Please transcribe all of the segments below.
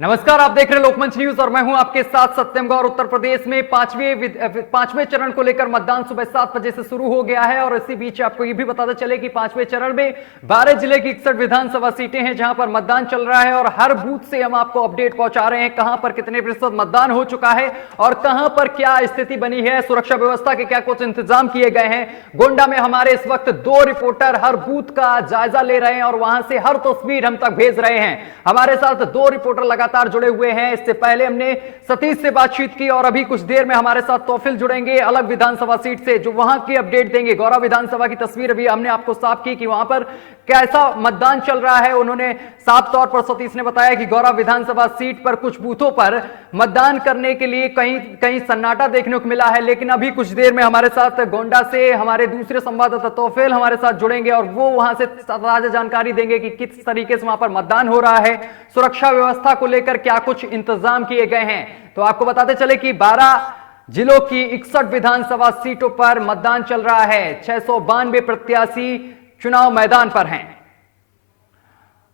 नमस्कार, आप देख रहे हैं लोकमंच न्यूज और मैं हूं आपके साथ सत्यम गौर। उत्तर प्रदेश में पांचवें चरण को लेकर मतदान सुबह 7 बजे से शुरू हो गया है और इसी बीच आपको यह भी बताते चले कि पांचवें चरण में 12 जिले की 61 विधानसभा सीटें हैं जहां पर मतदान चल रहा है और हर बूथ से हम आपको अपडेट पहुंचा रहे हैं कहां पर कितने प्रतिशत मतदान हो चुका है और कहां पर क्या स्थिति बनी है, सुरक्षा व्यवस्था के क्या कुछ इंतजाम किए गए हैं। गोंडा में हमारे इस वक्त 2 रिपोर्टर हर बूथ का जायजा ले रहे हैं और वहां से हर तस्वीर हम तक भेज रहे हैं। हमारे साथ 2 रिपोर्टर लगातार जुड़े हुए हैं। इससे पहले हमने सतीश से बातचीत की और अभी कुछ देर में हमारे साथ तौफिल जुड़ेंगे अलग विधानसभा सीट से, जो वहां की अपडेट देंगे। गौरा विधानसभा की तस्वीर अभी हमने आपको साफ की कि वहां पर कैसा मतदान चल रहा है। उन्होंने साफ तौर पर सतीश ने बताया कि गौरा विधानसभा सीट पर कुछ बूथों पर मतदान करने के लिए कहीं सन्नाटा देखने को मिला है, लेकिन अभी कुछ देर में हमारे साथ गोंडा से हमारे दूसरे संवाददाता तौफिल हमारे साथ जुड़ेंगे और वो वहां से ताजा जानकारी देंगे कि किस तरीके से वहां पर मतदान हो रहा है, सुरक्षा व्यवस्था को लेकर क्या कुछ इंतजाम किए गए हैं। तो आपको बताते चले कि 12 जिलों की 61 विधानसभा सीटों पर मतदान चल रहा है। 692 प्रत्याशी चुनाव मैदान पर हैं।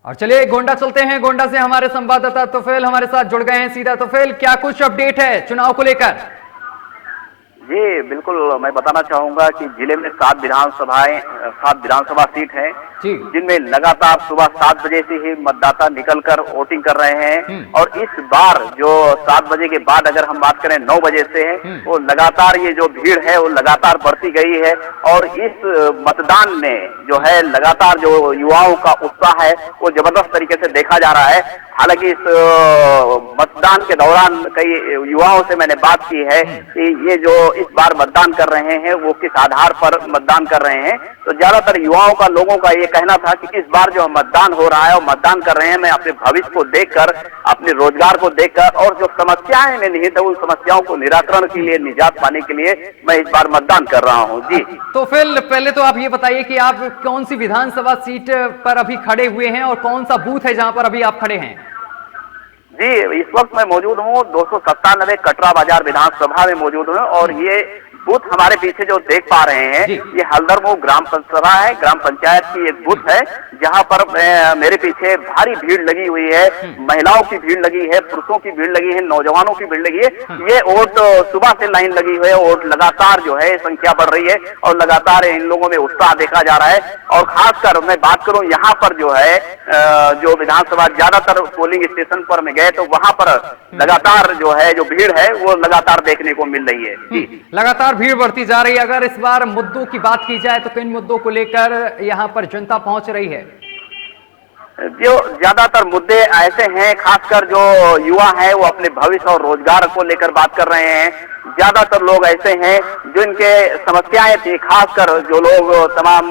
और चलिए गोंडा चलते हैं। गोंडा से हमारे संवाददाता तौफिल हमारे साथ जुड़ गए हैं सीधा। तौफिल, क्या कुछ अपडेट है चुनाव को लेकर? जी बिल्कुल, मैं बताना चाहूंगा कि जिले में 7 विधानसभा सीट हैं जिनमें लगातार सुबह 7 बजे से ही मतदाता निकलकर वोटिंग कर रहे हैं। और इस बार जो 7 बजे के बाद अगर हम बात करें 9 बजे से है, वो लगातार ये जो भीड़ है वो लगातार बढ़ती गई है। और इस मतदान में जो है लगातार जो युवाओं का उत्साह है वो जबरदस्त तरीके से देखा जा रहा है। हालांकि इस मतदान के दौरान कई युवाओं से मैंने बात की है कि ये जो इस बार मतदान कर रहे हैं वो किस आधार पर मतदान कर रहे हैं। तो ज्यादातर युवाओं का, लोगों का ये कहना था कि इस बार जो मतदान हो रहा है और मतदान कर रहे हैं, मैं अपने भविष्य को देखकर, अपने रोजगार को देखकर और जो समस्याएं में निहित है उन समस्याओं को निराकरण के लिए, निजात पाने के लिए मैं इस बार मतदान कर रहा हूँ। जी तो फिर पहले तो आप ये बताइए कि आप कौन सी विधानसभा सीट पर अभी खड़े हुए हैं और कौन सा बूथ है जहां पर अभी आप खड़े हैं? जी, इस वक्त मैं मौजूद हूँ 297 कटरा बाजार विधानसभा में मौजूद हूँ और ये बूथ हमारे पीछे जो देख पा रहे हैं ये हल्दरमुह ग्राम सभा है, ग्राम पंचायत की एक बूथ है जहां पर मेरे पीछे भारी भीड़ लगी हुई है। महिलाओं की भीड़ लगी है, पुरुषों की भीड़ लगी है, नौजवानों की भीड़ लगी है। ये वोट सुबह से लाइन लगी हुई है, वोट लगातार जो है संख्या बढ़ रही है और लगातार इन लोगों में उत्साह देखा जा रहा है। और खासकर मैं बात करूं यहाँ पर जो है जो विधानसभा ज्यादातर पोलिंग स्टेशन पर में गए तो वहां पर लगातार जो है जो भीड़ है वो लगातार देखने को मिल रही है। लगातार भीड़ बढ़ती जा रही है। अगर इस बार मुद्दों की बात की जाए तो किन मुद्दों को लेकर यहाँ पर जनता पहुंच रही है? जो ज्यादातर मुद्दे ऐसे हैं, खासकर जो युवा है वो अपने भविष्य और रोजगार को लेकर बात कर रहे हैं। ज्यादातर लोग ऐसे हैं जो इनके समस्याएं थी, खासकर जो लोग तमाम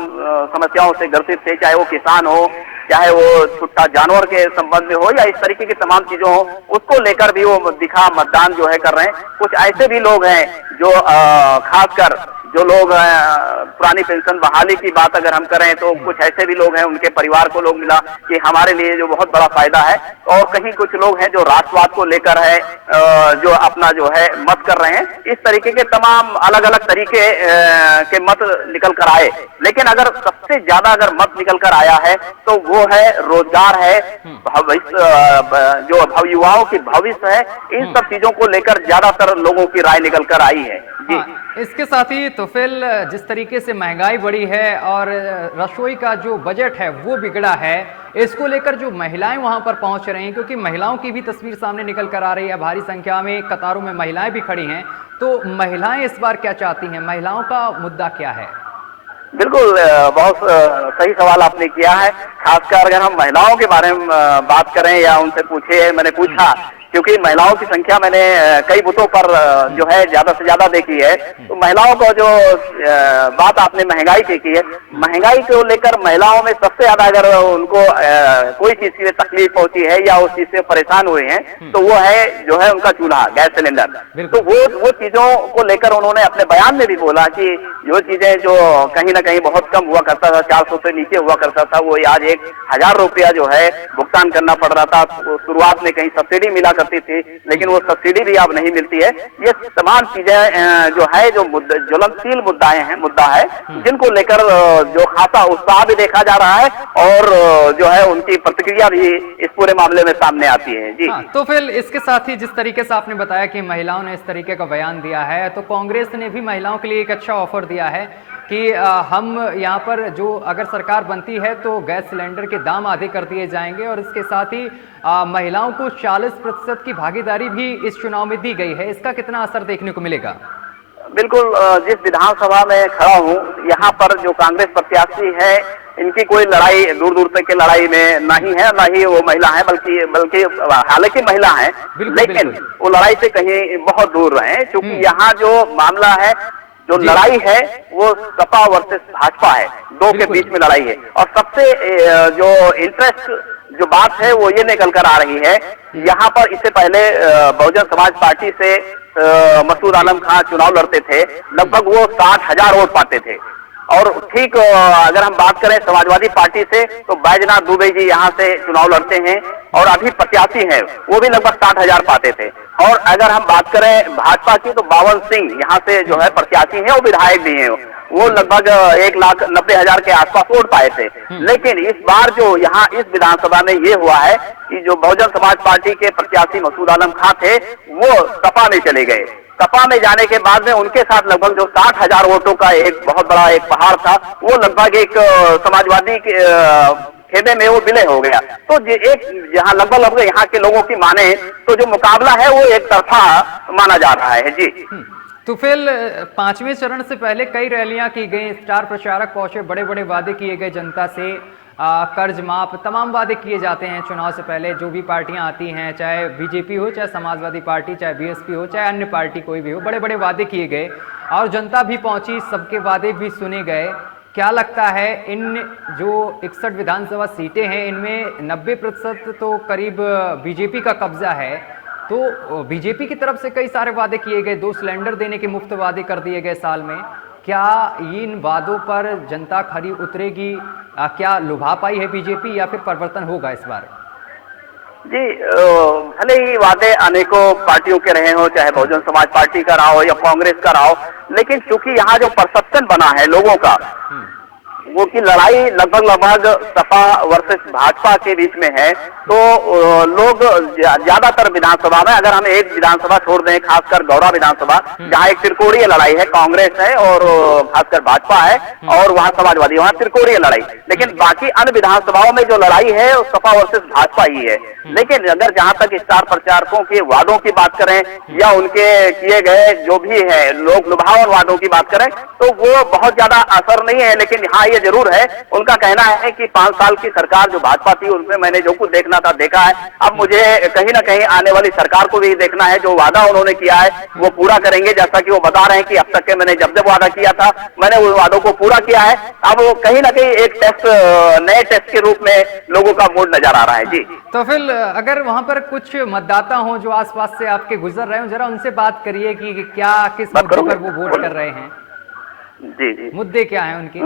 समस्याओं से ग्रसित थे, चाहे वो किसान हो, चाहे वो छुट्टा जानवर के संबंध में हो या इस तरीके की तमाम चीजों हो, उसको लेकर भी वो दिखा मतदान जो है कर रहे हैं। कुछ ऐसे भी लोग हैं जो खासकर जो लोग पुरानी पेंशन बहाली की बात अगर हम करें तो कुछ ऐसे भी लोग हैं, उनके परिवार को लोग मिला कि हमारे लिए जो बहुत बड़ा फायदा है। और कहीं कुछ लोग हैं जो राष्ट्रवाद को लेकर है, जो अपना जो है मत कर रहे हैं। इस तरीके के तमाम अलग अलग तरीके के मत निकल कर आए, लेकिन अगर सबसे ज्यादा अगर मत निकल कर आया है तो वो है रोजगार है, भविष्य जो युवाओं की भविष्य है, इन सब चीजों को लेकर ज्यादातर लोगों की राय निकल कर आई है। जी इसके साथ ही तो फिर जिस तरीके से महंगाई बढ़ी है और रसोई का जो बजट है वो बिगड़ा है, इसको लेकर जो महिलाएं वहां पर पहुंच रही हैं, क्योंकि महिलाओं की भी तस्वीर सामने निकल कर आ रही है, भारी संख्या में कतारों में महिलाएं भी खड़ी हैं। तो महिलाएं इस बार क्या चाहती हैं, महिलाओं का मुद्दा क्या है? बिल्कुल, बहुत सही सवाल आपने किया है। खासकर अगर हम महिलाओं के बारे में बात करें या उनसे पूछे, मैंने पूछा क्योंकि महिलाओं की संख्या मैंने कई बूथों पर जो है ज्यादा से ज्यादा देखी है। तो महिलाओं को जो बात आपने महंगाई की है, महंगाई को लेकर महिलाओं में सबसे ज्यादा अगर उनको कोई चीज की तकलीफ पहुंची है या उस चीज से परेशान हुए हैं तो वो है जो है उनका चूल्हा, गैस सिलेंडर। तो वो चीजों को लेकर उन्होंने अपने बयान में भी बोला कि जो चीजें जो कहीं ना कहीं बहुत कम हुआ करता था, 400 से नीचे हुआ करता था, वो आज 1000 रुपया जो है भुगतान करना पड़ रहा था। शुरुआत में कहीं सब्सिडी मिला करती थी, लेकिन वो सब्सिडी भी अब नहीं मिलती है। ये तमाम चीजें जो है, जो ज्वलनशील मुद्दा है, जिनको लेकर जो खासा उत्साह भी देखा जा रहा है और जो है उनकी प्रतिक्रिया भी इस पूरे मामले में सामने आती है। जी तो फिर इसके साथ ही जिस तरीके से आपने बताया कि महिलाओं ने इस तरीके का बयान दिया है, तो कांग्रेस ने भी महिलाओं के लिए एक अच्छा ऑफर दिया है कि हम यहाँ पर जो अगर सरकार बनती है तो गैस सिलेंडर के दाम आधे कर दिए जाएंगे और इसके साथ ही महिलाओं को 40% की भागीदारी भी इस चुनाव में दी गई है। इसका कितना असर देखने को मिलेगा? बिल्कुल, जिस विधानसभा में खड़ा हूँ, यहाँ पर जो कांग्रेस प्रत्याशी है, इनकी कोई लड़ाई दूर दूर तक की लड़ाई में नहीं है, ना ही वो महिला है, बल्कि हालांकि महिला है, लेकिन वो लड़ाई से कहीं बहुत दूर है, क्योंकि यहाँ जो मामला है, जो लड़ाई है, वो सपा वर्सेस भाजपा है, दो के बीच में लड़ाई है। और सबसे जो इंटरेस्ट जो बात है वो ये निकल कर आ रही है, यहाँ पर इससे पहले बहुजन समाज पार्टी से मसूद आलम खान चुनाव लड़ते थे, लगभग वो 60,000 वोट पाते थे। और ठीक अगर हम बात करें समाजवादी पार्टी से, तो बैजनाथ दुबे जी यहाँ से चुनाव लड़ते हैं और अभी प्रत्याशी हैं, वो भी लगभग 60,000 पाते थे। और अगर हम बात करें भाजपा की, तो बावन सिंह यहाँ से जो है प्रत्याशी हैं, वो विधायक भी हैं, वो लगभग 1,90,000 के आसपास वोट पाए थे। लेकिन इस बार जो यहाँ इस विधानसभा में ये हुआ है कि जो बहुजन समाज पार्टी के प्रत्याशी मसूद आलम खान थे, वो सपा में चले गए। सपा में जाने के बाद में उनके साथ लगभग जो 60,000 वोटों का एक बहुत बड़ा एक पहाड़ था, वो लगभग एक समाजवादी के खेमे में वो विलय हो गया। तो एक यहाँ लगभग यहाँ के लोगों की माने तो जो मुकाबला है वो एक तरफा माना जा रहा है। जी तो फिर 5वें चरण से पहले कई रैलियां की गई, स्टार प्रचारक पहुंचे, बड़े बड़े वादे किए गए जनता से, कर्ज माफ, तमाम वादे किए जाते हैं चुनाव से पहले। जो भी पार्टियां आती हैं, चाहे बीजेपी हो, चाहे समाजवादी पार्टी, चाहे बीएसपी हो, चाहे अन्य पार्टी कोई भी हो, बड़े बड़े वादे किए गए और जनता भी पहुंची, सबके वादे भी सुने गए। क्या लगता है इन जो 61 विधानसभा सीटें हैं, इनमें 90% तो करीब बीजेपी का कब्जा है, तो बीजेपी की तरफ से कई सारे वादे किए गए, 2 सिलेंडर देने के मुफ्त वादे कर दिए गए साल में। क्या इन वादों पर जनता खरी उतरेगी? क्या लुभा पाई है बीजेपी या फिर परिवर्तन होगा इस बार? जी, भले ही वादे अनेकों पार्टियों के रहे हो, चाहे बहुजन समाज पार्टी का रहा हो या कांग्रेस का रहा हो, लेकिन चूंकि यहाँ जो परसेप्शन बना है लोगों का, वो की लड़ाई लगभग सपा वर्सेस भाजपा के बीच में है, तो लोग ज्यादातर विधानसभा में, अगर हम एक विधानसभा छोड़ दें, खासकर गौड़ा विधानसभा, जहां एक त्रिकोणीय लड़ाई है, कांग्रेस है और खासकर भाजपा है और वहां समाजवादी, वहां त्रिकोणीय लड़ाई। लेकिन बाकी अन्य विधानसभाओं में जो लड़ाई है वो सपा वर्सेस भाजपा ही है। लेकिन अगर जहां तक स्टार प्रचारकों के वादों की बात करें या उनके किए गए जो भी है लोक लुभावन वादों की बात करें, तो वो बहुत ज्यादा असर नहीं है। लेकिन हाँ, ये जरूर है, उनका कहना है कि 5 साल की सरकार जो भाजपा थी, उनमें मैंने जो कुछ देखना था देखा है, अब मुझे कहीं ना कहीं आने वाली सरकार को भी देखना है, जो वादा उन्होंने किया है वो पूरा करेंगे। जैसा कि वो बता रहे हैं कि अब तक के मैंने जब वादा किया था, मैंने उन वादों को पूरा किया है। अब वो कहीं ना कहीं एक टेस्ट, नए टेस्ट के रूप में लोगों का मूड नजर आ रहा है। जी, तो फिर अगर वहां पर कुछ मतदाता हो जो आसपास से आपके गुजर रहे हो, जरा उनसे बात करिए कि क्या, किस मुद्दे पर वो वोट कर रहे हैं। जी जी, मुद्दे क्या हैं उनके?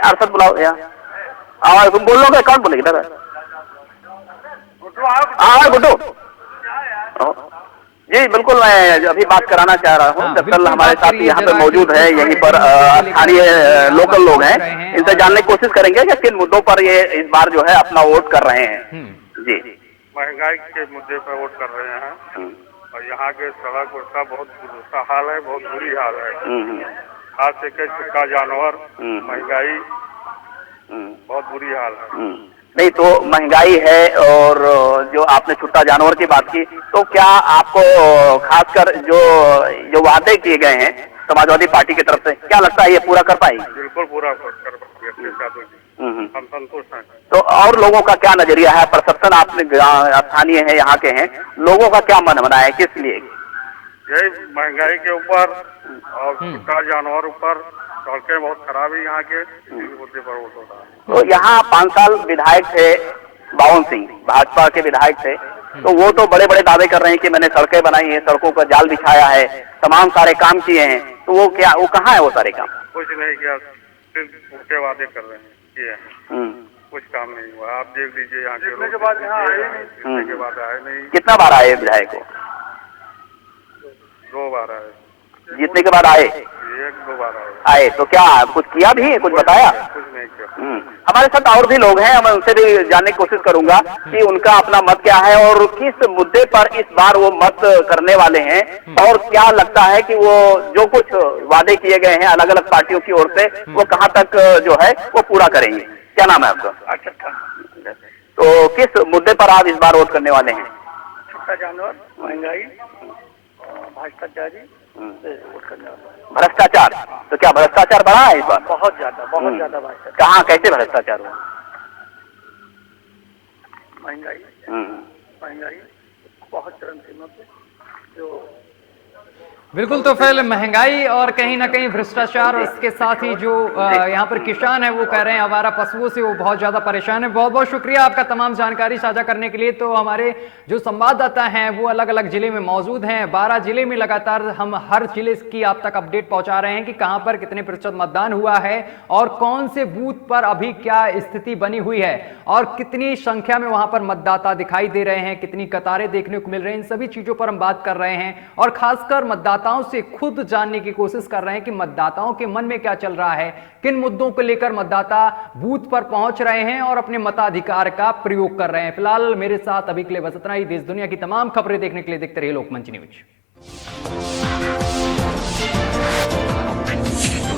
अरशद बुलाओ यार, तुम बोल लो, कौन बोलेगी दादा? गुड्डू जी, बिल्कुल, मैं अभी बात कराना चाह रहा हूँ। दरअसल हमारे साथ यहाँ पे मौजूद है, यहीं पर स्थानीय लोकल लोग हैं, इनसे जानने की कोशिश करेंगे कि किन मुद्दों पर ये इस बार जो है अपना वोट कर रहे हैं। जी, महंगाई के मुद्दे पर वोट कर रहे हैं और यहाँ के सड़क का बहुत बुरा हाल है, बहुत बुरी हाल है। खास करके छुट्टा जानवर, महंगाई, बहुत बुरी हाल है। नहीं तो महंगाई है, और जो आपने छुट्टा जानवर की बात की, तो क्या आपको खासकर जो वादे किए गए हैं समाजवादी पार्टी की तरफ से, क्या लगता है ये पूरा कर पाएगी? बिल्कुल पूरा कर पाएगी, हम संतुष्ट हैं। तो और लोगों का क्या नजरिया है, परसेप्शन, आपने स्थानीय है, यहाँ के हैं, लोगों का क्या मन बना है, किस लिए? यही महंगाई के ऊपर और छुट्टा जानवर ऊपर, सड़कें बहुत खराब है यहाँ के, मुद्दे पर वोट होता है। तो यहाँ 5 साल विधायक थे बावन सिंह, भाजपा के विधायक थे, तो वो तो बड़े बड़े दावे कर रहे हैं कि मैंने सड़कें बनाई हैं, सड़कों का जाल बिछाया है, तमाम सारे काम किए हैं, तो वो क्या, वो कहाँ है वो सारे काम? कुछ नहीं किया, सिर्फ झूठे वादे कर रहे हैं, किए हैं, कुछ काम नहीं हुआ। आप देख लीजिए यहाँ के बाद यहाँ आए नहीं, के बाद आए नहीं। कितना बार आए विधायक को? 2 बार आए। जीतने के बाद आए? 1-2 बार आए तो क्या कुछ किया भी, कुछ बताया? कुछ नहीं किया। हमारे साथ और भी लोग हैं, मैं उनसे भी जानने की कोशिश करूंगा कि उनका अपना मत क्या है और किस मुद्दे पर इस बार वो मत करने वाले हैं, और क्या लगता है कि वो जो कुछ वादे किए गए हैं अलग अलग पार्टियों की ओर से वो कहां तक जो है वो पूरा करेंगे। क्या नाम है आपका? तो किस मुद्दे पर आप इस बार वोट करने वाले हैं? छोटा जानवर, महंगाई, भ्रष्टाचारी वोट करने वाले। भ्रष्टाचार? तो क्या भ्रष्टाचार बढ़ा है इस बार? बहुत ज्यादा भ्रष्टाचार। कहाँ, कैसे भ्रष्टाचार हुआ? महंगाई बहुत चरम सीमा पे जो बिल्कुल। तो फिर महंगाई और कहीं ना कहीं भ्रष्टाचार, इसके साथ ही जो यहाँ पर किसान है वो कह रहे हैं आवारा पशुओं से वो बहुत ज्यादा परेशान है। बहुत बहुत शुक्रिया आपका तमाम जानकारी साझा करने के लिए। तो हमारे जो संवाददाता हैं वो अलग अलग जिले में मौजूद हैं। 12 जिले में लगातार हम हर जिले की आप तक अपडेट पहुंचा रहे हैं कि कहां पर कितने प्रतिशत मतदान हुआ है और कौन से बूथ पर अभी क्या स्थिति बनी हुई है और कितनी संख्या में वहां पर मतदाता दिखाई दे रहे हैं, कितनी कतारें देखने को मिल रही हैं। इन सभी चीजों पर हम बात कर रहे हैं और खासकर मतदाताओं से खुद जानने की कोशिश कर रहे हैं कि मतदाताओं के मन में क्या चल रहा है, किन मुद्दों को लेकर मतदाता बूथ पर पहुंच रहे हैं और अपने मताधिकार का प्रयोग कर रहे हैं। फिलहाल मेरे साथ अभी के लिए बस इतना ही। देश दुनिया की तमाम खबरें देखने के लिए देखते रहिए लोकमंच न्यूज।